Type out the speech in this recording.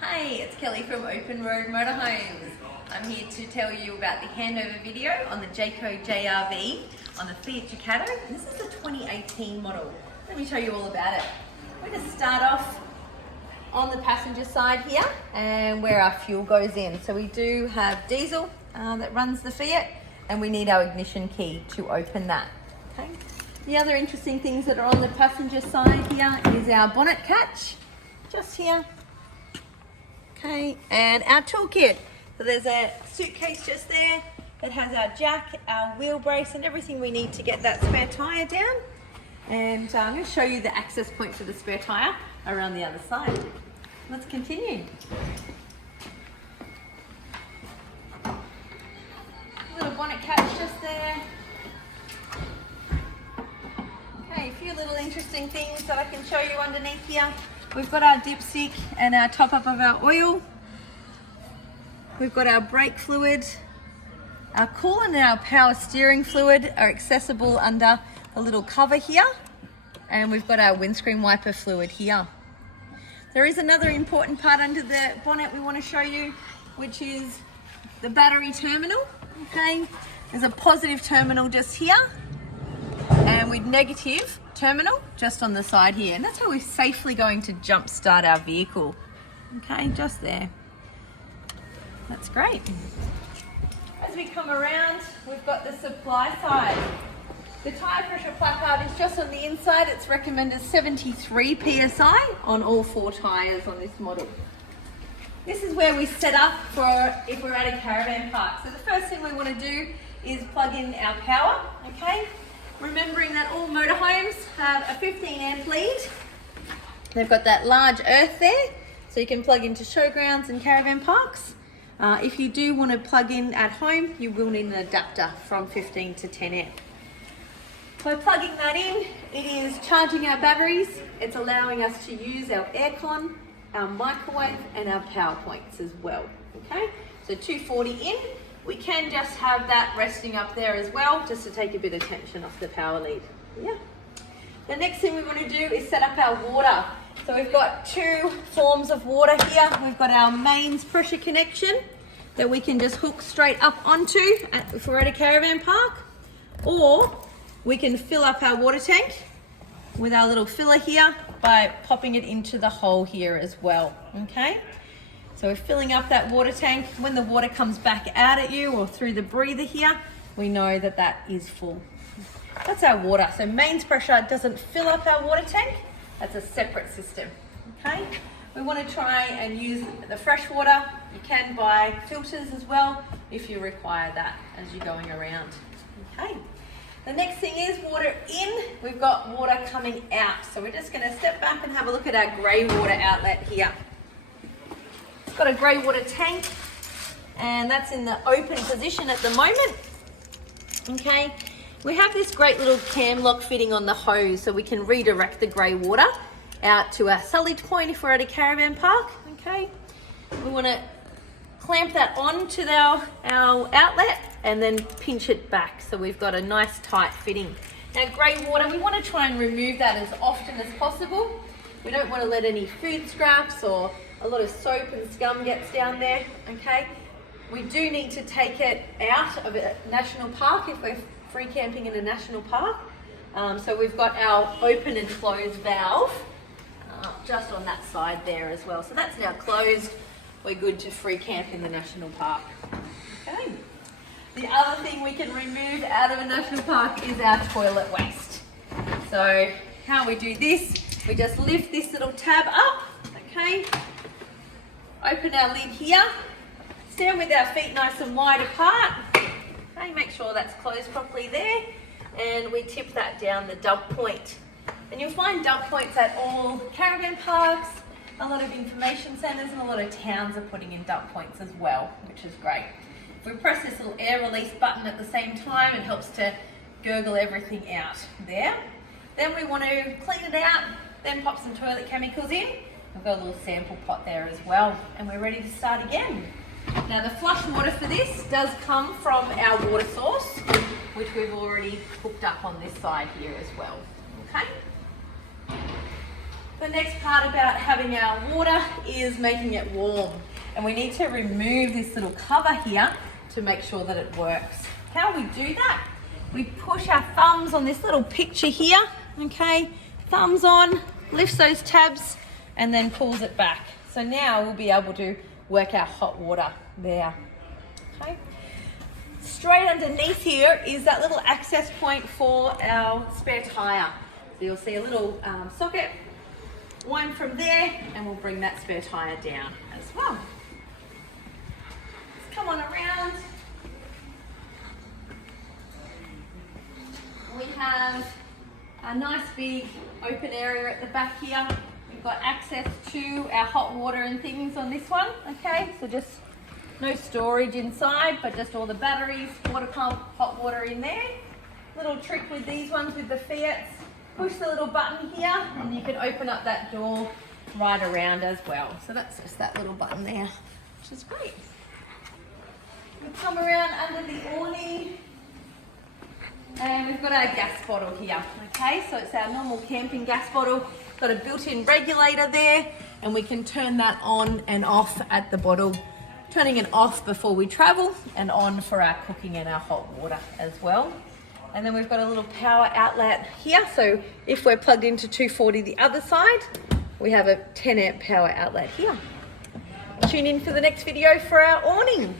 Hi, it's Kelly from Open Road Motorhomes. I'm here to tell you about the handover video on the Jayco JRV on the Fiat Ducato. This is the 2018 model. Let me show you all about it. We're going to start off on the passenger side here and where our fuel goes in. So we do have diesel that runs the Fiat, and we need our ignition key to open that. Okay. The other interesting things that are on the passenger side here is our bonnet catch, just here. Okay, and our toolkit. So there's a suitcase just there that has our jack, our wheel brace, and everything we need to get that spare tyre down. And I'm going to show you the access point for the spare tyre around the other side. Let's continue. Little bonnet catch just there. Okay, a few little interesting things that I can show you underneath here. We've got our dipstick and our top up of our oil. We've got our brake fluid. Our coolant and our power steering fluid are accessible under the little cover here. And we've got our windscreen wiper fluid here. There is another important part under the bonnet we want to show you, which is the battery terminal. Okay, there's a positive terminal just here, and with negative terminal just on the side here, and that's how we're safely going to jump start our vehicle. Okay, just there. That's great. As we come around, we've got the supply side. The tyre pressure placard is just on the inside. It's recommended 73 psi on all 4 tyres on this model. This is where we set up for if we're at a caravan park. So the first thing we want to do is plug in our power, okay? Remembering that all motorhomes have a 15 amp lead. They've got that large earth there, so you can plug into showgrounds and caravan parks. If you do want to plug in at home, you will need an adapter from 15 to 10 amp. By plugging that in, it is charging our batteries. It's allowing us to use our aircon, our microwave, and our power points as well. Okay, so 240 in. We can just have that resting up there as well, just to take a bit of tension off the power lead. Yeah. The next thing we want to do is set up our water. So we've got 2 forms of water here. We've got our mains pressure connection that we can just hook straight up onto if we're at a caravan park, or we can fill up our water tank with our little filler here by popping it into the hole here as well. Okay. So we're filling up that water tank. When the water comes back out at you or through the breather here, we know that that is full. That's our water. So mains pressure doesn't fill up our water tank. That's a separate system, okay? We want to try and use the fresh water. You can buy filters as well if you require that as you're going around, okay? The next thing is water in. We've got water coming out. So we're just going to step back and have a look at our grey water outlet here. Got a grey water tank, and that's in the open position at the moment. Okay, we have this great little cam lock fitting on the hose, so we can redirect the grey water out to our sullage point if we're at a caravan park. Okay, we want to clamp that on to our outlet and then pinch it back, so we've got a nice tight fitting. Now grey water, we want to try and remove that as often as possible. We don't want to let any food scraps or a lot of soap and scum gets down there, okay? We do need to take it out of a national park if we're free camping in a national park. So we've got our open and closed valve just on that side there as well. So that's now closed. We're good to free camp in the national park. Okay. The other thing we can remove out of a national park is our toilet waste. So how we do this, we just lift this little tab up, okay? Open our lid here, stand with our feet nice and wide apart. Okay, make sure that's closed properly there, and we tip that down the dump point. And you'll find dump points at all caravan parks, a lot of information centres, and a lot of towns are putting in dump points as well, which is great. If we press this little air release button at the same time, it helps to gurgle everything out there. Then we want to clean it out, then pop some toilet chemicals in. We've got a little sample pot there as well, and we're ready to start again. Now the flush water for this does come from our water source, which we've already hooked up on this side here as well, okay? The next part about having our water is making it warm. And we need to remove this little cover here to make sure that it works. How we do that? We push our thumbs on this little picture here, okay? Thumbs on, lifts those tabs, and then pulls it back. So now we'll be able to work our hot water there, okay? Straight underneath here is that little access point for our spare tyre. So you'll see a little socket, one from there, and we'll bring that spare tyre down as well. Let's come on around. We have a nice big open area at the back here. We've got access to our hot water and things on this one, okay? So just no storage inside, but just all the batteries, water pump, hot water in there. Little trick with these ones with the Fiats, push the little button here and you can open up that door right around as well. So that's just that little button there, which is great. We come around under the awning and we've got our gas bottle here, okay? So it's our normal camping gas bottle. Got a built-in regulator there and we can turn that on and off at the bottle, turning it off before we travel and on for our cooking and our hot water as well. And then we've got a little power outlet here. So if we're plugged into 240 the other side, we have a 10 amp power outlet here. Tune in for the next video for our awning.